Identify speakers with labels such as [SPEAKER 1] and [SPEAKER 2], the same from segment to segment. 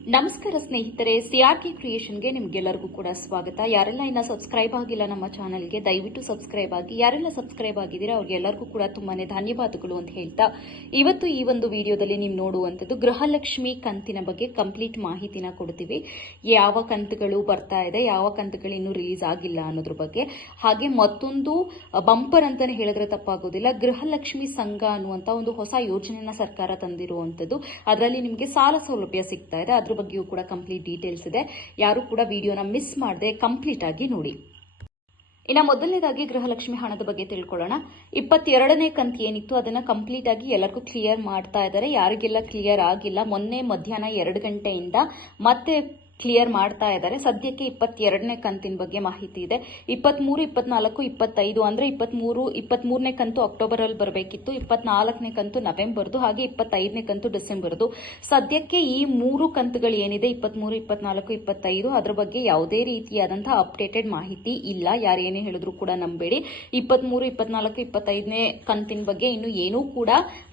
[SPEAKER 1] ನಮಸ್ಕಾರ ಸ್ನೇಹಿತರೆ ಸಿಆರ್ಕೆ ಕ್ರಿಯೇಷನ್ಗೆ ನಿಮ್ಗೆಲ್ಲರಿಗೂ ಕೂಡ ಸ್ವಾಗತ. ಯಾರೆಲ್ಲ ಇನ್ನ ಸಬ್ಸ್ಕ್ರೈಬ್ ಆಗಿಲ್ಲ ನಮ್ಮ ಚಾನಲ್ಗೆ ದಯವಿಟ್ಟು ಸಬ್ಸ್ಕ್ರೈಬ್ ಆಗಿ. ಯಾರೆಲ್ಲ ಸಬ್ಸ್ಕ್ರೈಬ್ ಆಗಿದ್ದೀರಾ, ಅವ್ರಿಗೆಲ್ಲರಿಗೂ ಕೂಡ ತುಂಬಾನೇ ಧನ್ಯವಾದಗಳು ಅಂತ ಹೇಳ್ತಾ. ಇವತ್ತು ಈ ಒಂದು ವಿಡಿಯೋದಲ್ಲಿ ನೀವು ನೋಡುವಂಥದ್ದು ಗೃಹಲಕ್ಷ್ಮಿ ಕಂತಿನ ಬಗ್ಗೆ ಕಂಪ್ಲೀಟ್ ಮಾಹಿತಿನ ಕೊಡ್ತೀವಿ. ಯಾವ ಕಂತುಗಳು ಬರ್ತಾ ಇದೆ, ಯಾವ ಕಂತುಗಳು ಇನ್ನೂ ರಿಲೀಸ್ ಆಗಿಲ್ಲ ಅನ್ನೋದ್ರ ಬಗ್ಗೆ. ಹಾಗೆ ಮತ್ತೊಂದು ಬಂಪರ್ ಅಂತಾನೆ ಹೇಳಿದ್ರೆ ತಪ್ಪಾಗೋದಿಲ್ಲ. ಗೃಹಲಕ್ಷ್ಮಿ ಸಂಘ ಅನ್ನುವಂತ ಒಂದು ಹೊಸ ಯೋಜನೆನ ಸರ್ಕಾರ ತಂದಿರುವಂಥದ್ದು. ಅದರಲ್ಲಿ ನಿಮಗೆ ಸಾಲ ಸೌಲಭ್ಯ ಸಿಗ್ತಾ ಇದೆ. ಅದ್ರ ಬಗ್ಗೆಯೂ ಕೂಡ ಕಂಪ್ಲೀಟ್ ಡೀಟೇಲ್ಸ್ ಇದೆ. ಯಾರು ಕೂಡ ವಿಡಿಯೋನ ಮಿಸ್ ಮಾಡದೆ ಕಂಪ್ಲೀಟ್ ಆಗಿ ನೋಡಿ. ಇನ್ನು ಮೊದಲನೇದಾಗಿ ಗೃಹಲಕ್ಷ್ಮಿ ಹಣದ ಬಗ್ಗೆ ತಿಳ್ಕೊಳ್ಳೋಣ. ಇಪ್ಪತ್ತೆರಡನೇ ಕಂತು ಏನಿತ್ತು? ಅದನ್ನ ಕಂಪ್ಲೀಟ್ ಆಗಿ ಎಲ್ಲರಿಗೂ ಕ್ಲಿಯರ್ ಮಾಡ್ತಾ ಇದ್ದಾರೆ. ಯಾರಿಗೆಲ್ಲ ಕ್ಲಿಯರ್ ಆಗಿಲ್ಲ, ಮೊನ್ನೆ ಮಧ್ಯಾಹ್ನ ಎರಡು ಗಂಟೆಯಿಂದ ಮತ್ತೆ ಕ್ಲಿಯರ್ ಮಾಡ್ತಾ ಇದ್ದಾರೆ. ಸದ್ಯಕ್ಕೆ ಇಪ್ಪತ್ತೆರಡನೇ ಕಂತಿನ ಬಗ್ಗೆ ಮಾಹಿತಿ ಇದೆ. ಇಪ್ಪತ್ಮೂರು, ಇಪ್ಪತ್ನಾಲ್ಕು, ಇಪ್ಪತ್ತೈದು ಅಂದ್ರೆ ಇಪ್ಪತ್ಮೂರು, ಇಪ್ಪತ್ಮೂರನೇ ಕಂತು ಅಕ್ಟೋಬರ್ ಅಲ್ಲಿ ಬರಬೇಕಿತ್ತು. ಇಪ್ಪತ್ನಾಲ್ಕನೇ ಕಂತು ನವೆಂಬರ್ದು, ಹಾಗೆ ಇಪ್ಪತ್ತೈದನೇ ಕಂತು ಡಿಸೆಂಬರ್ದು. ಸದ್ಯಕ್ಕೆ ಈ ಮೂರು ಕಂತುಗಳು ಏನಿದೆ? ಇಪ್ಪತ್ಮೂರು, ಇಪ್ಪತ್ನಾಲ್ಕು, ಇಪ್ಪತ್ತೈದು, ಅದ್ರ ಬಗ್ಗೆ ಯಾವುದೇ ರೀತಿಯಾದಂತಹ ಅಪ್ಡೇಟೆಡ್ ಮಾಹಿತಿ ಇಲ್ಲ. ಯಾರು ಏನೇ ಹೇಳಿದ್ರು ಕೂಡ ನಂಬೇಡಿ. ಇಪ್ಪತ್ಮೂರು, ಇಪ್ಪತ್ನಾಲ್ಕು, ಇಪ್ಪತ್ತೈದನೇ ಕಂತಿನ ಬಗ್ಗೆ ಇನ್ನು ಏನೂ ಕೂಡ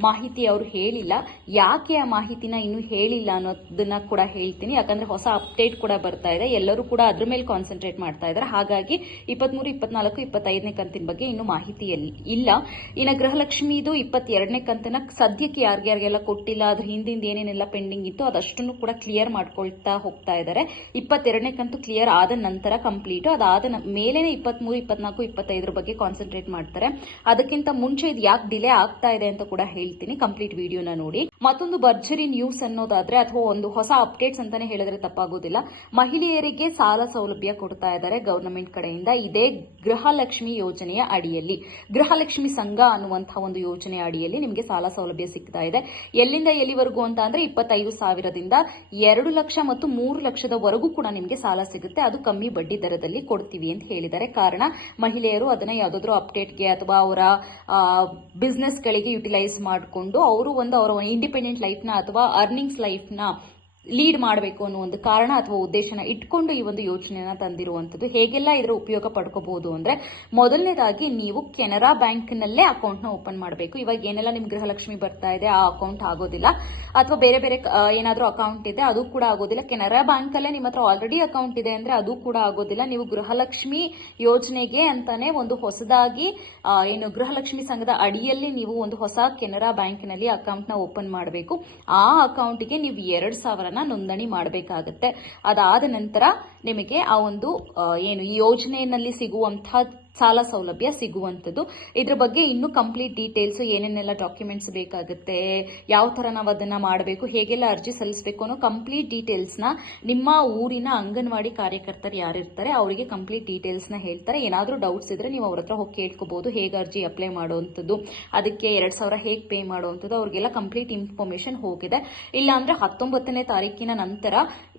[SPEAKER 1] ಮಾಹಿತಿ ಅವರು ಹೇಳಿಲ್ಲ. ಯಾಕೆ ಆ ಮಾಹಿತಿನ ಇನ್ನು ಹೇಳಿಲ್ಲ ಅನ್ನೋದನ್ನ ಕೂಡ ಹೇಳ್ತೀನಿ. ಯಾಕಂದ್ರೆ ಹೊಸ ಅಪ್ಡೇಟ್ ಕೂಡ ಬರ್ತಾ ಇದೆ. ಎಲ್ಲರೂ ಕೂಡ ಅದ್ರ ಮೇಲೆ ಕಾನ್ಸಂಟ್ರೇಟ್ ಮಾಡ್ತಾ ಇದ್ದಾರೆ. ಹಾಗಾಗಿ ಇಪ್ಪತ್ಮೂರು, ಇಪ್ಪತ್ನಾಲ್ಕು, ಇಪ್ಪತ್ತೈದನೇ ಕಂತಿನ ಬಗ್ಗೆ ಇನ್ನು ಮಾಹಿತಿ ಇಲ್ಲ. ಇನ್ನು ಗೃಹಲಕ್ಷ್ಮಿದು ಇಪ್ಪತ್ತೆರಡನೇ ಕಂತನ ಸದ್ಯಕ್ಕೆ ಯಾರಿಗ್ಯಾರಿಗೆಲ್ಲ ಕೊಟ್ಟಿಲ್ಲ, ಅದ್ರ ಹಿಂದಿಂದ ಏನೇನೆಲ್ಲ ಪೆಂಡಿಂಗ್ ಇತ್ತು ಅದಷ್ಟನ್ನು ಕೂಡ ಕ್ಲಿಯರ್ ಮಾಡ್ಕೊಳ್ತಾ ಹೋಗ್ತಾ ಇದ್ದಾರೆ. ಇಪ್ಪತ್ತೆರಡನೇ ಕಂತು ಕ್ಲಿಯರ್ ಆದ ನಂತರ ಕಂಪ್ಲೀಟ್ ಅದಾದ ಮೇಲೇನೆ ಇಪ್ಪತ್ಮೂರು, ಇಪ್ಪತ್ನಾಲ್ಕು, ಇಪ್ಪತ್ತೈದರ ಬಗ್ಗೆ ಕಾನ್ಸಂಟ್ರೇಟ್ ಮಾಡ್ತಾರೆ. ಅದಕ್ಕಿಂತ ಮುಂಚೆ ಇದು ಯಾಕೆ ಡಿಲೇ ಆಗ್ತಾ ಇದೆ ಅಂತ ಕೂಡ ಹೇಳ್ತೀನಿ. ಕಂಪ್ಲೀಟ್ ವಿಡಿಯೋನ ನೋಡಿ. ಮತ್ತೊಂದು ಭರ್ಜರಿ ನ್ಯೂಸ್ ಅನ್ನೋದಾದ್ರೆ ಅಥವಾ ಒಂದು ಹೊಸ ಅಪ್ಡೇಟ್ಸ್ ಅಂತಾನೆ ಹೇಳಿದ್ರೆ ತಪ್ಪಾಗೋದಿಲ್ಲ. ಮಹಿಳೆಯರಿಗೆ ಸಾಲ ಸೌಲಭ್ಯ ಕೊಡ್ತಾ ಇದ್ದಾರೆ ಗವರ್ನಮೆಂಟ್ ಕಡೆಯಿಂದ. ಇದೇ ಗೃಹಲಕ್ಷ್ಮಿ ಯೋಜನೆಯ ಅಡಿಯಲ್ಲಿ. ಗೃಹಲಕ್ಷ್ಮಿ ಸಂಘ ಅನ್ನುವಂತಹ ಒಂದು ಯೋಜನೆ ಅಡಿಯಲ್ಲಿ ನಿಮಗೆ ಸಾಲ ಸೌಲಭ್ಯ ಸಿಗ್ತಾ ಇದೆ. ಎಲ್ಲಿಂದ ಎಲ್ಲಿವರೆಗೂ ಅಂತ ಅಂದ್ರೆ ಇಪ್ಪತ್ತೈದು ಸಾವಿರದಿಂದ ಎರಡು ಲಕ್ಷ ಮತ್ತು ಮೂರು ಲಕ್ಷದವರೆಗೂ ಕೂಡ ನಿಮಗೆ ಸಾಲ ಸಿಗುತ್ತೆ. ಅದು ಕಮ್ಮಿ ಬಡ್ಡಿ ದರದಲ್ಲಿ ಕೊಡ್ತೀವಿ ಅಂತ ಹೇಳಿದ್ದಾರೆ. ಕಾರಣ ಮಹಿಳೆಯರು ಅದನ್ನ ಯಾವುದಾದ್ರೂ ಅಪ್ಡೇಟ್ಗೆ ಅಥವಾ ಅವರ ಬಿಸ್ನೆಸ್ಗಳಿಗೆ ಯುಟಿಲೈಸ್ ಮಾಡಿಕೊಂಡು ಅವರು ಒಂದು ಅವರ ಇಂಡಿಪೆಂಡೆಂಟ್ ಲೈಫ್ನ ಅಥವಾ ಅರ್ನಿಂಗ್ಸ್ ಲೈಫ್ನ ಲೀಡ್ ಮಾಡಬೇಕು ಅನ್ನೋ ಒಂದು ಕಾರಣ ಅಥವಾ ಉದ್ದೇಶನ ಇಟ್ಕೊಂಡು ಈ ಒಂದು ಯೋಜನೆಯನ್ನ ತಂದಿರುವಂತದ್ದು ಹೇಗೆಲ್ಲ ಇದರ ಉಪಯೋಗ ಪಡ್ಕೋಬಹುದು ಅಂದ್ರೆ ಮೊದಲನೇದಾಗಿ ನೀವು ಕೆನರಾ ಬ್ಯಾಂಕ್ನಲ್ಲೇ ಅಕೌಂಟ್ನ ಓಪನ್ ಮಾಡಬೇಕು. ಇವಾಗ ಏನೆಲ್ಲ ನಿಮ್ ಗೃಹಲಕ್ಷ್ಮಿ ಬರ್ತಾ ಇದೆ ಆ ಅಕೌಂಟ್ ಆಗೋದಿಲ್ಲ. ಅಥವಾ ಬೇರೆ ಬೇರೆ ಏನಾದ್ರೂ ಅಕೌಂಟ್ ಇದೆ, ಅದು ಕೂಡ ಆಗೋದಿಲ್ಲ. ಕೆನರಾ ಬ್ಯಾಂಕ್ ಅಲ್ಲೇ ನಿಮ್ಮ ಹತ್ರ ಆಲ್ರೆಡಿ ಅಕೌಂಟ್ ಇದೆ ಅಂದ್ರೆ ಅದು ಕೂಡ ಆಗೋದಿಲ್ಲ. ನೀವು ಗೃಹಲಕ್ಷ್ಮಿ ಯೋಜನೆಗೆ ಅಂತಾನೆ ಒಂದು ಹೊಸದಾಗಿ ಏನು ಗೃಹಲಕ್ಷ್ಮಿ ಸಂಘದ ಅಡಿಯಲ್ಲಿ ನೀವು ಒಂದು ಹೊಸ ಕೆನರಾ ಬ್ಯಾಂಕ್ನಲ್ಲಿ ಅಕೌಂಟ್ನ ಓಪನ್ ಮಾಡಬೇಕು. ಆ ಅಕೌಂಟ್ಗೆ ನೀವು ಎರಡು ಸಾವಿರನ ನೋಂದಣಿ ಮಾಡಬೇಕಾಗತ್ತೆ. ಅದಾದ ನಂತರ ನಿಮಗೆ ಆ ಒಂದು ಏನು ಯೋಜನೆಯಲ್ಲಿ ಸಿಗುವಂತಹ ಸಾಲ ಸೌಲಭ್ಯ ಸಿಗುವಂಥದ್ದು. ಇದ್ರ ಬಗ್ಗೆ ಇನ್ನೂ ಕಂಪ್ಲೀಟ್ ಡೀಟೇಲ್ಸ್ ಏನೇನೆಲ್ಲ ಡಾಕ್ಯುಮೆಂಟ್ಸ್ ಬೇಕಾಗುತ್ತೆ, ಯಾವ ಥರ ನಾವು ಅದನ್ನ ಮಾಡಬೇಕು, ಹೇಗೆಲ್ಲ ಅರ್ಜಿ ಸಲ್ಲಿಸಬೇಕು ಅನ್ನೋ ಕಂಪ್ಲೀಟ್ ಡೀಟೇಲ್ಸ್ನ ನಿಮ್ಮ ಊರಿನ ಅಂಗನವಾಡಿ ಕಾರ್ಯಕರ್ತರು ಯಾರಿರ್ತಾರೆ, ಅವರಿಗೆ ಕಂಪ್ಲೀಟ್ ಡೀಟೇಲ್ಸ್ನ ಹೇಳ್ತಾರೆ. ಏನಾದರೂ ಡೌಟ್ಸ್ ಇದ್ರೆ ನೀವು ಅವ್ರ ಹತ್ರ ಹೋಗಿ ಕೇಳ್ಕೋಬಹುದು ಹೇಗೆ ಅರ್ಜಿ ಅಪ್ಲೈ ಮಾಡುವಂಥದ್ದು. ಅದಕ್ಕೆ ಎರಡು ಸಾವಿರ ಹೇಗೆ ಪೇ ಮಾಡುವಂಥದ್ದು, ಅವ್ರಿಗೆಲ್ಲ ಕಂಪ್ಲೀಟ್ ಇನ್ಫಾರ್ಮೇಶನ್ ಹೋಗಿದೆ. ಇಲ್ಲ ಅಂದ್ರೆ ಹತ್ತೊಂಬತ್ತನೇ ತಾರೀಕಿನ ನಂತರ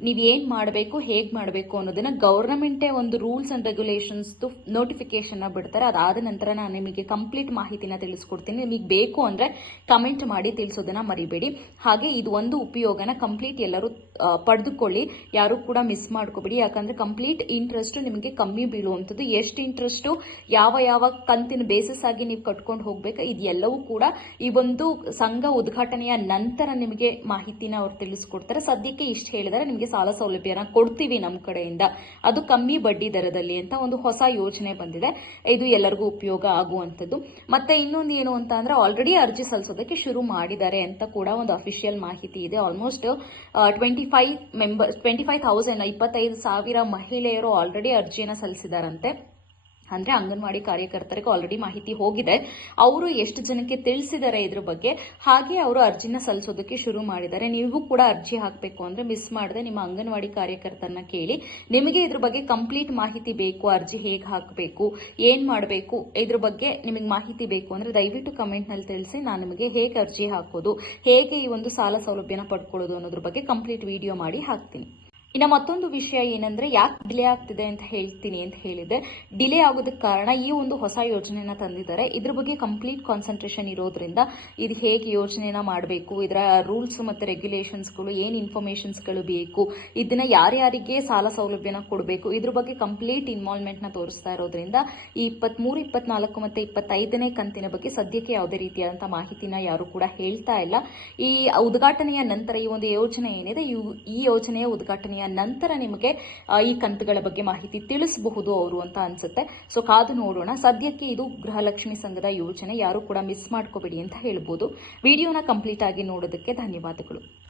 [SPEAKER 1] ನೀವು ಏನು ಮಾಡಬೇಕು, ಹೇಗೆ ಮಾಡಬೇಕು ಅನ್ನೋದನ್ನ ಗೌರ್ನಮೆಂಟೇ ಒಂದು ರೂಲ್ಸ್ ಅಂಡ್ ರೆಗ್ಯುಲೇಷನ್ಸ್ ನೋಟಿಫಿಕೇಶನ್ ಬಿಡ್ತಾರೆ. ಅದಾದ ನಂತರ ನಾನು ನಿಮಗೆ ಕಂಪ್ಲೀಟ್ ಮಾಹಿತಿನ ತಿಳಿಸ್ಕೊಡ್ತೀನಿ. ನಿಮಗೆ ಬೇಕು ಅಂದ್ರೆ ಕಮೆಂಟ್ ಮಾಡಿ ತಿಳಿಸೋದನ್ನ ಮರಿಬೇಡಿ. ಹಾಗೆ ಇದು ಒಂದು ಉಪಯೋಗನ ಕಂಪ್ಲೀಟ್ ಎಲ್ಲರೂ ಪಡೆದುಕೊಳ್ಳಿ. ಯಾರು ಕೂಡ ಮಿಸ್ ಮಾಡ್ಕೋಬೇಡಿ. ಯಾಕಂದ್ರೆ ಕಂಪ್ಲೀಟ್ ಇಂಟ್ರೆಸ್ಟು ನಿಮಗೆ ಕಮ್ಮಿ ಬೀಳುವಂಥದ್ದು. ಎಷ್ಟು ಇಂಟ್ರೆಸ್ಟು ಯಾವ ಯಾವ ಕಂತಿನ ಬೇಸಿಸ್ ಆಗಿ ನೀವು ಕಟ್ಕೊಂಡು ಹೋಗ್ಬೇಕು, ಇದೆಲ್ಲವೂ ಕೂಡ ಈ ಒಂದು ಸಂಘ ಉದ್ಘಾಟನೆಯ ನಂತರ ನಿಮಗೆ ಮಾಹಿತಿನ ಅವ್ರು ತಿಳಿಸ್ಕೊಡ್ತಾರೆ. ಸದ್ಯಕ್ಕೆ ಇಷ್ಟು ಹೇಳಿದರೆ ನಿಮಗೆ ಸಾಲ ಸೌಲಭ್ಯನ ಕೊಡ್ತೀವಿ ನಮ್ಮ ಕಡೆಯಿಂದ. ಅದು ಕಮ್ಮಿ ಬಡ್ಡಿ ದರದಲ್ಲಿ ಅಂತ ಒಂದು ಹೊಸ ಯೋಜನೆ ಬಂದಿದೆ. ಇದು ಎಲ್ಲರಿಗೂ ಉಪಯೋಗ ಆಗುವಂಥದ್ದು. ಮತ್ತೆ ಇನ್ನೊಂದು ಏನು ಅಂತ ಅಂದ್ರೆ ಆಲ್ರೆಡಿ ಅರ್ಜಿ ಸಲ್ಲಿಸೋದಕ್ಕೆ ಶುರು ಮಾಡಿದ್ದಾರೆ ಅಂತ ಕೂಡ ಒಂದು ಅಫಿಷಿಯಲ್ ಮಾಹಿತಿ ಇದೆ. Almost twenty five member twenty five thousand ಇಪ್ಪತ್ತೈದು ಸಾವಿರ ಮಹಿಳೆಯರು ಆಲ್ರೆಡಿ ಅರ್ಜಿಯನ್ನು ಸಲ್ಲಿಸಿದಾರಂತೆ ಅಂದ್ರೆ ಅಂಗನವಾಡಿ ಕಾರ್ಯಕರ್ತರಿಗೆ ಆಲ್ರೆಡಿ ಮಾಹಿತಿ ಹೋಗಿದೆ. ಅವರು ಎಷ್ಟು ಜನಕ್ಕೆ ತಿಳಿಸಿದ್ದಾರೆ ಇದ್ರ ಬಗ್ಗೆ, ಹಾಗೆ ಅವರು ಅರ್ಜಿನ ಸಲ್ಲಿಸೋದಕ್ಕೆ ಶುರು ಮಾಡಿದ್ದಾರೆ. ನೀವು ಕೂಡ ಅರ್ಜಿ ಹಾಕಬೇಕು ಅಂದ್ರೆ ಮಿಸ್ ಮಾಡದೆ ನಿಮ್ಮ ಅಂಗನವಾಡಿ ಕಾರ್ಯಕರ್ತರನ್ನ ಕೇಳಿ. ನಿಮಗೆ ಇದ್ರ ಬಗ್ಗೆ ಕಂಪ್ಲೀಟ್ ಮಾಹಿತಿ ಬೇಕು, ಅರ್ಜಿ ಹೇಗೆ ಹಾಕಬೇಕು, ಏನ್ ಮಾಡಬೇಕು, ಇದ್ರ ಬಗ್ಗೆ ನಿಮಗೆ ಮಾಹಿತಿ ಬೇಕು ಅಂದ್ರೆ ದಯವಿಟ್ಟು ಕಮೆಂಟ್ನಲ್ಲಿ ತಿಳಿಸಿ. ನಾನು ನಿಮಗೆ ಹೇಗೆ ಅರ್ಜಿ ಹಾಕೋದು, ಹೇಗೆ ಈ ಒಂದು ಸಾಲ ಸೌಲಭ್ಯನ ಪಡ್ಕೊಳ್ಳೋದು ಅನ್ನೋದ್ರ ಬಗ್ಗೆ ಕಂಪ್ಲೀಟ್ ವಿಡಿಯೋ ಮಾಡಿ ಹಾಕ್ತೀನಿ. ಇನ್ನು ಮತ್ತೊಂದು ವಿಷಯ ಏನಂದ್ರೆ ಯಾಕೆ ಡಿಲೇ ಆಗ್ತಿದೆ ಅಂತ ಹೇಳ್ತೀನಿ ಅಂತ ಹೇಳಿದೆ. ಡಿಲೇ ಆಗೋದಕ್ಕೆ ಕಾರಣ ಈ ಒಂದು ಹೊಸ ಯೋಜನೆನ ತಂದಿದ್ದಾರೆ. ಇದ್ರ ಬಗ್ಗೆ ಕಂಪ್ಲೀಟ್ ಕಾನ್ಸಂಟ್ರೇಷನ್ ಇರೋದ್ರಿಂದ ಇದು ಹೇಗೆ ಯೋಜನೆನ ಮಾಡಬೇಕು, ಇದರ ರೂಲ್ಸ್ ಮತ್ತು ರೆಗ್ಯುಲೇಷನ್ಸ್ಗಳು ಏನು ಇನ್ಫಾರ್ಮೇಷನ್ಸ್ಗಳು ಬೇಕು, ಇದನ್ನ ಯಾರ್ಯಾರಿಗೆ ಸಾಲ ಸೌಲಭ್ಯನ ಕೊಡಬೇಕು, ಇದ್ರ ಬಗ್ಗೆ ಕಂಪ್ಲೀಟ್ ಇನ್ವಾಲ್ವ್ಮೆಂಟ್ನ ತೋರಿಸ್ತಾ ಇರೋದ್ರಿಂದ ಈ ಇಪ್ಪತ್ಮೂರು, ಇಪ್ಪತ್ನಾಲ್ಕು ಮತ್ತು ಇಪ್ಪತ್ತೈದನೇ ಕಂತಿನ ಬಗ್ಗೆ ಸದ್ಯಕ್ಕೆ ಯಾವುದೇ ರೀತಿಯಾದಂಥ ಮಾಹಿತಿನ ಯಾರು ಕೂಡ ಹೇಳ್ತಾ ಇಲ್ಲ. ಈ ಉದ್ಘಾಟನೆಯ ನಂತರ ಈ ಒಂದು ಯೋಜನೆ ಏನಿದೆ, ಈ ಯೋಜನೆಯ ಉದ್ಘಾಟನೆಯ ನಂತರ ನಿಮಗೆ ಈ ಕಂತುಗಳ ಬಗ್ಗೆ ಮಾಹಿತಿ ತಿಳಿಸಬಹುದು ಅವರು ಅಂತ ಅನ್ಸುತ್ತೆ. ಸೊ ಕಾದು ನೋಡೋಣ. ಸದ್ಯಕ್ಕೆ ಇದು ಗೃಹಲಕ್ಷ್ಮಿ ಸಂಘದ ಯೋಜನೆ. ಯಾರು ಕೂಡ ಮಿಸ್ ಮಾಡ್ಕೋಬೇಡಿ ಅಂತ ಹೇಳ್ಬೋದು. ವಿಡಿಯೋನ ಕಂಪ್ಲೀಟ್ ಆಗಿ ನೋಡೋದಕ್ಕೆ ಧನ್ಯವಾದಗಳು.